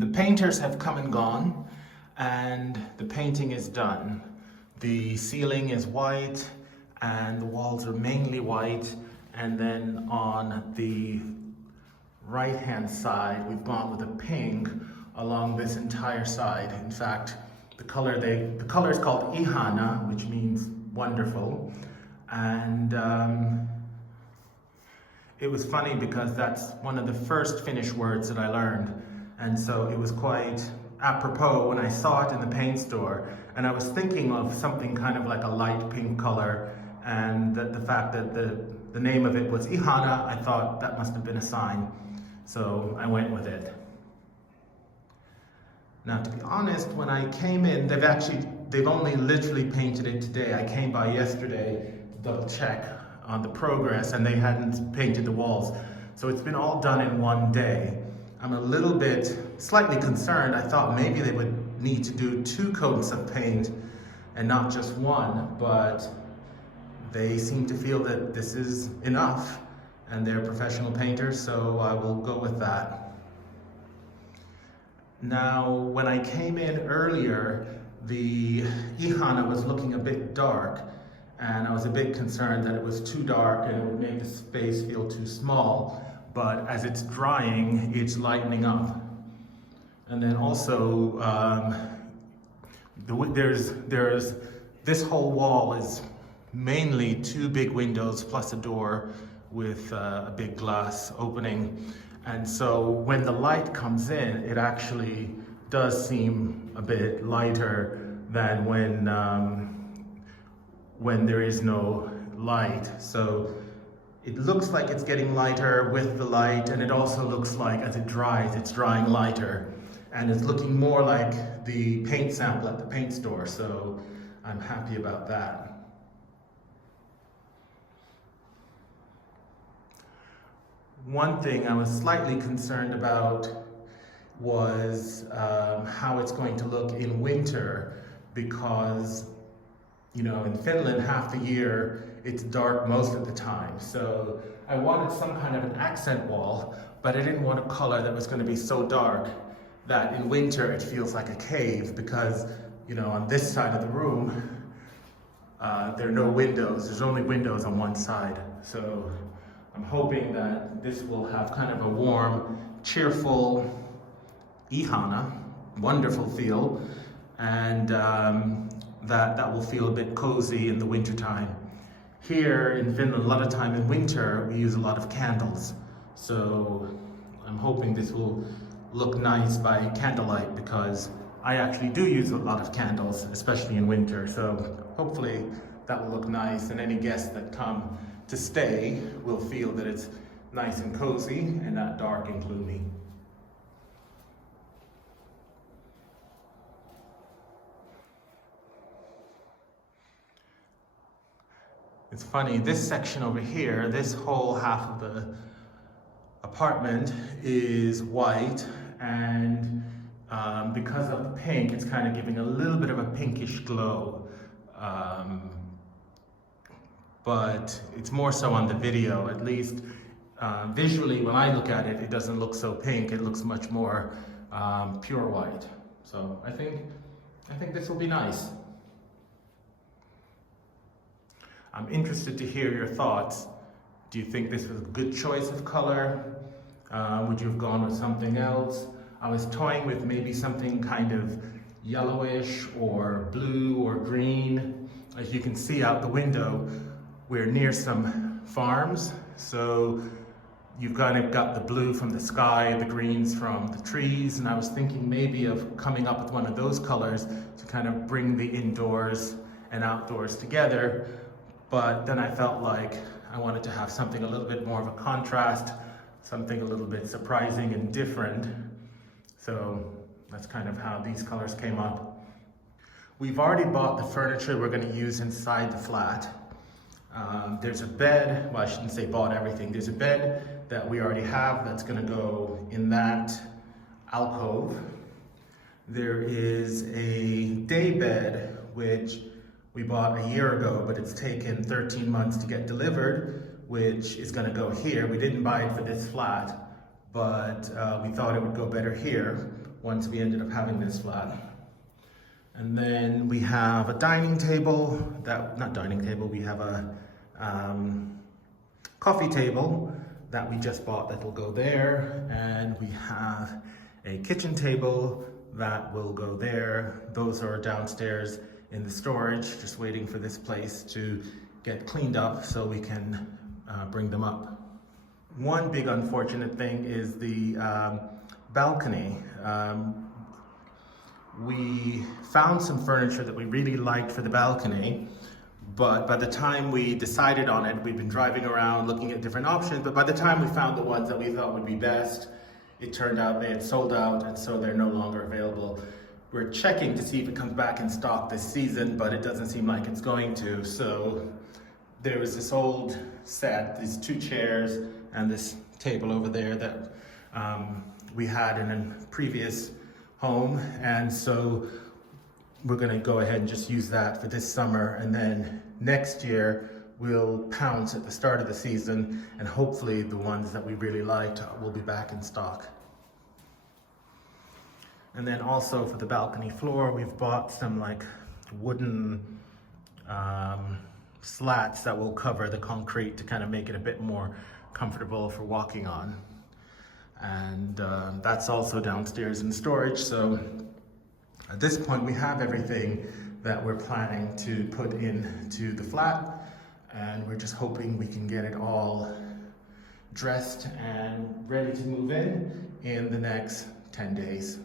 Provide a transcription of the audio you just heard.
The painters have come and gone, and the painting is done. The ceiling is white, and the walls are mainly white, and then on the right-hand side, we've gone with a pink along this entire side. In fact, the color is called Ihana, which means wonderful, and it was funny because that's one of the first Finnish words that I learned. And so it was quite apropos when I saw it in the paint store. And I was thinking of something kind of like a light pink color. And the fact that the name of it was Ihana, I thought that must have been a sign. So I went with it. Now, to be honest, when I came in, they've only literally painted it today. I came by yesterday to double check on the progress, and they hadn't painted the walls. So it's been all done in one day. I'm a little bit slightly concerned. I thought maybe they would need to do 2 coats of paint and not just one, but they seem to feel that this is enough, and they're professional painters, so I will go with that. Now, when I came in earlier, the Ihana was looking a bit dark, and I was a bit concerned that it was too dark and it would make the space feel too small. But as it's drying, it's lightening up. And then also, there's this whole wall is mainly 2 big windows plus a door with a big glass opening. And so when the light comes in, it actually does seem a bit lighter than when there is no light. So it looks like it's getting lighter with the light, and it also looks like as it dries, it's drying lighter. And it's looking more like the paint sample at the paint store, so I'm happy about that. One thing I was slightly concerned about was how it's going to look in winter, because you know, in Finland, half the year, it's dark most of the time. So I wanted some kind of an accent wall, but I didn't want a color that was going to be so dark that in winter it feels like a cave, because, you know, on this side of the room, there are no windows. There's only windows on one side. So I'm hoping that this will have kind of a warm, cheerful Ihana, wonderful feel, and that will feel a bit cozy in the winter time. Here in Finland, a lot of time in winter, we use a lot of candles. So I'm hoping this will look nice by candlelight, because I actually do use a lot of candles, especially in winter. So hopefully that will look nice, and any guests that come to stay will feel that it's nice and cozy and not dark and gloomy. It's funny, this section over here, this whole half of the apartment is white, and because of the pink, it's kind of giving a little bit of a pinkish glow. But it's more so on the video, at least visually when I look at it, it doesn't look so pink, it looks much more pure white. So I think this will be nice. I'm interested to hear your thoughts. Do you think this was a good choice of color? Would you have gone with something else? I was toying with maybe something kind of yellowish or blue or green. As you can see out the window, we're near some farms. So you've kind of got the blue from the sky, the greens from the trees, and I was thinking maybe of coming up with one of those colors to kind of bring the indoors and outdoors together. But then I felt like I wanted to have something a little bit more of a contrast, something a little bit surprising and different. So that's kind of how these colors came up. We've already bought the furniture we're going to use inside the flat. There's a bed, well, I shouldn't say bought everything. There's a bed that we already have that's going to go in that alcove. There is a day bed, which we bought a year ago, but it's taken 13 months to get delivered, which is going to go here. We didn't buy it for this flat, but we thought it would go better here. once we ended up having this flat. And then we have a dining table, we have a coffee table that we just bought that will go there. And we have a kitchen table that will go there. Those are downstairs in the storage, just waiting for this place to get cleaned up so we can bring them up. One big unfortunate thing is the balcony. We found some furniture that we really liked for the balcony, but by the time we decided on it, we've been driving around looking at different options, but by the time we found the ones that we thought would be best, it turned out they had sold out, and so they're no longer available. We're checking to see if it comes back in stock this season, but it doesn't seem like it's going to. So there was this old set, these 2 chairs and this table over there that we had in a previous home, and so we're going to go ahead and just use that for this summer, and then next year we'll pounce at the start of the season, and hopefully the ones that we really liked will be back in stock. And then also for the balcony floor, we've bought some like wooden slats that will cover the concrete to kind of make it a bit more comfortable for walking on. And that's also downstairs in storage. So at this point we have everything that we're planning to put into the flat, and we're just hoping we can get it all dressed and ready to move in the next 10 days.